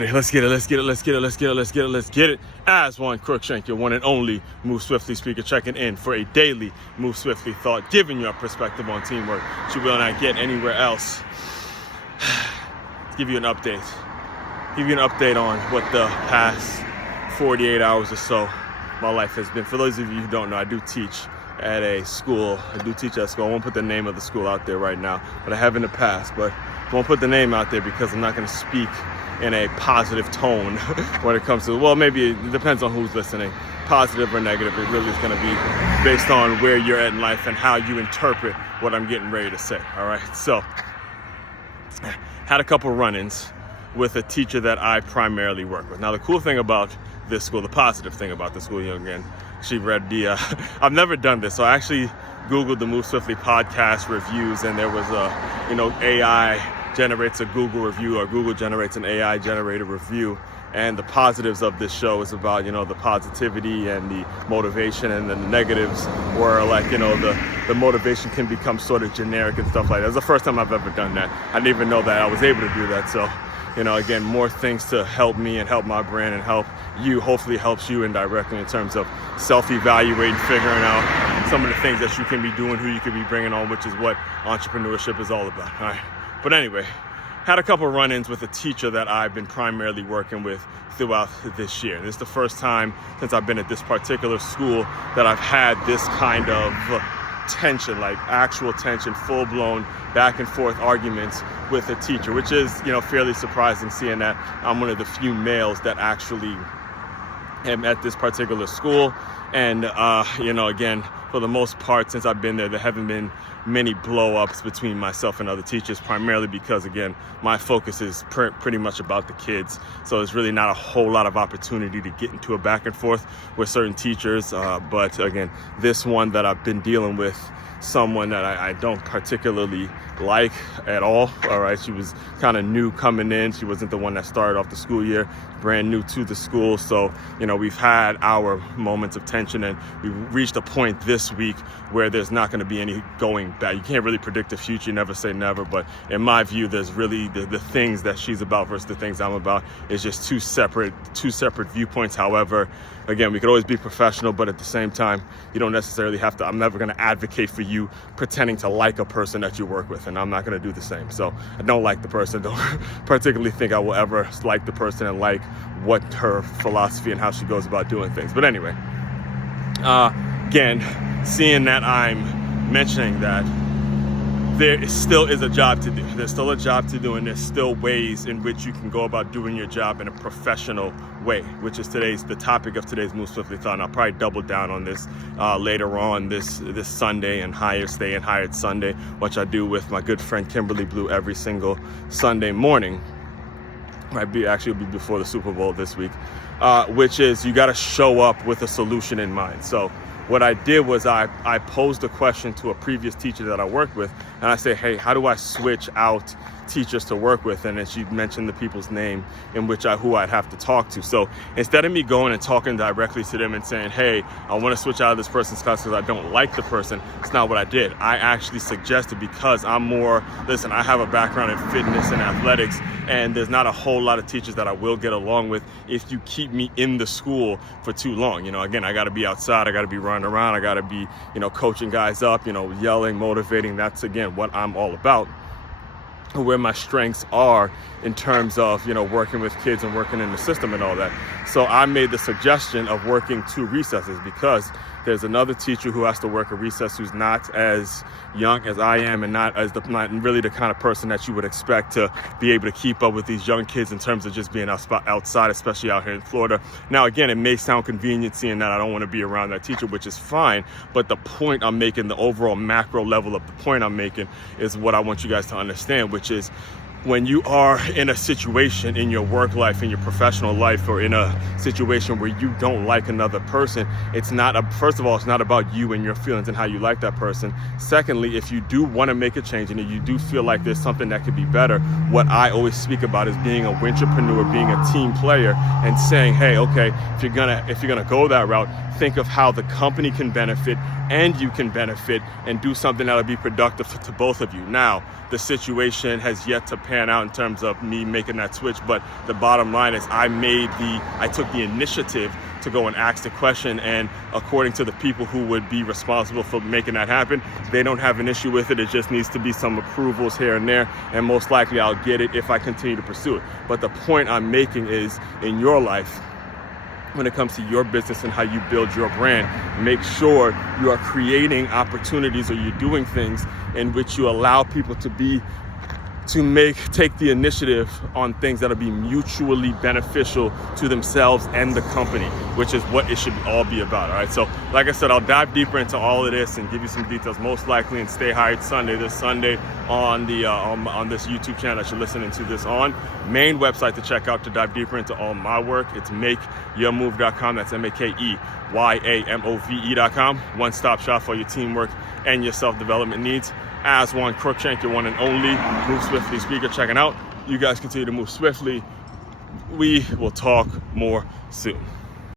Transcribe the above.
get it. Let's get it. Let's get it. Let's get it. Let's get it. Let's get it. Let's get it. As one Crookshank, your one and only Move Swiftly speaker, checking in for a daily Move Swiftly thought, giving you a perspective on teamwork you will not get anywhere else. Let's give you an update. Give you an update on what the past 48 hours or so my life has been. For those of you who don't know, I do teach at a school. I won't put the name of the school out there right now, but I have in the past. But I won't put the name out there because I'm not going to speak in a positive tone when it comes to, well, maybe it depends on who's listening, positive or negative. It really is going to be based on where you're at in life and how you interpret what I'm getting ready to say. All right. So had a couple run-ins with a teacher that I primarily work with. Now, the cool thing about this school, the positive thing about the school, again, she read the, I've never done this. So I actually Googled the Move Swiftly podcast reviews, and there was AI generates a Google review, or Google generates an AI generated review. And the positives of this show is about, the positivity and the motivation, and then the negatives were like, the motivation can become sort of generic and stuff like that. It's the first time I've ever done that. I didn't even know that I was able to do that. So, again, more things to help me and help my brand and help you, hopefully helps you indirectly in terms of self-evaluating, figuring out some of the things that you can be doing, who you could be bringing on, which is what entrepreneurship is all about. All right. But anyway, had a couple run-ins with a teacher that I've been primarily working with throughout this year. This is the first time since I've been at this particular school that I've had this kind of tension, like actual tension, full-blown back and forth arguments with a teacher, which is, fairly surprising, seeing that I'm one of the few males that actually am at this particular school. And, again, for the most part, since I've been there haven't been many blow-ups between myself and other teachers, primarily because, again, my focus is pretty much about the kids. So there's really not a whole lot of opportunity to get into a back and forth with certain teachers. But again, this one that I've been dealing with, someone that I don't particularly like at all. All right. She was kind of new coming in. She wasn't the one that started off the school year, brand new to the school. So, we've had our moments of tension, and we reached a point this week where there's not going to be any going back. You can't really predict the future. You never say never. But in my view, there's really the things that she's about versus the things I'm about is just two separate viewpoints. However, again, we could always be professional, but at the same time, you don't necessarily have to. I'm never going to advocate for you pretending to like a person that you work with, and I'm not going to do the same. So I don't like the person, don't particularly think I will ever like the person and like what her philosophy and how she goes about doing things. But anyway, again, seeing that I'm mentioning that there still is a job to do. There's still a job to do, and there's still ways in which you can go about doing your job in a professional way, which is the topic of today's Move Swiftly Thought. And I'll probably double down on this later on this Sunday and Hired Sunday, which I do with my good friend Kimberly Blue every single Sunday morning. It'll be before the Super Bowl this week, which is you got to show up with a solution in mind. So what I did was I posed a question to a previous teacher that I worked with, and I say, hey, how do I switch out teachers to work with? And then she mentioned the people's name in which who I'd have to talk to. So instead of me going and talking directly to them and saying, hey, I want to switch out of this person's class because I don't like the person, it's not what I did. I actually suggested, because I have a background in fitness and athletics, and there's not a whole lot of teachers that I will get along with if you keep me in the school for too long. Again, I got to be outside, I got to be running around, I got to be, coaching guys up, yelling, motivating. That's, again, what I'm all about, where my strengths are in terms of, working with kids and working in the system and all that. So I made the suggestion of working 2 recesses, because there's another teacher who has to work a recess who's not as young as I am, and not really the kind of person that you would expect to be able to keep up with these young kids in terms of just being outside, especially out here in Florida. Now, again, it may sound convenient seeing that I don't want to be around that teacher, which is fine. But the point I'm making, the overall macro level of the point I'm making, is what I want you guys to understand, which is when you are in a situation in your work life, in your professional life, or in a situation where you don't like another person, first of all, it's not about you and your feelings and how you like that person. Secondly, if you do want to make a change and you do feel like there's something that could be better, what I always speak about is being a entrepreneur, being a team player, and saying, hey, okay, if you're gonna go that route, think of how the company can benefit and you can benefit, and do something that'll be productive to both of you. Now, the situation has yet to pan out in terms of me making that switch. But the bottom line is I took the initiative to go and ask the question, and according to the people who would be responsible for making that happen, they don't have an issue with it. It just needs to be some approvals here and there, and most likely I'll get it if I continue to pursue it. But the point I'm making is, in your life, when it comes to your business and how you build your brand, make sure you are creating opportunities, or you're doing things in which you allow people to take the initiative on things that'll be mutually beneficial to themselves and the company, which is what it should all be about. All right. So like I said, I'll dive deeper into all of this and give you some details, most likely in Stay Hired Sunday, this Sunday, on the on this YouTube channel that you're listening to this on. Main website to check out to dive deeper into all my work, it's makeyourmove.com. That's MakeYaMove.com. One-stop shop for your teamwork and your self-development needs. As one Crookshank, your one and only Move Swiftly speaker, checking out. You guys continue to move swiftly. We will talk more soon.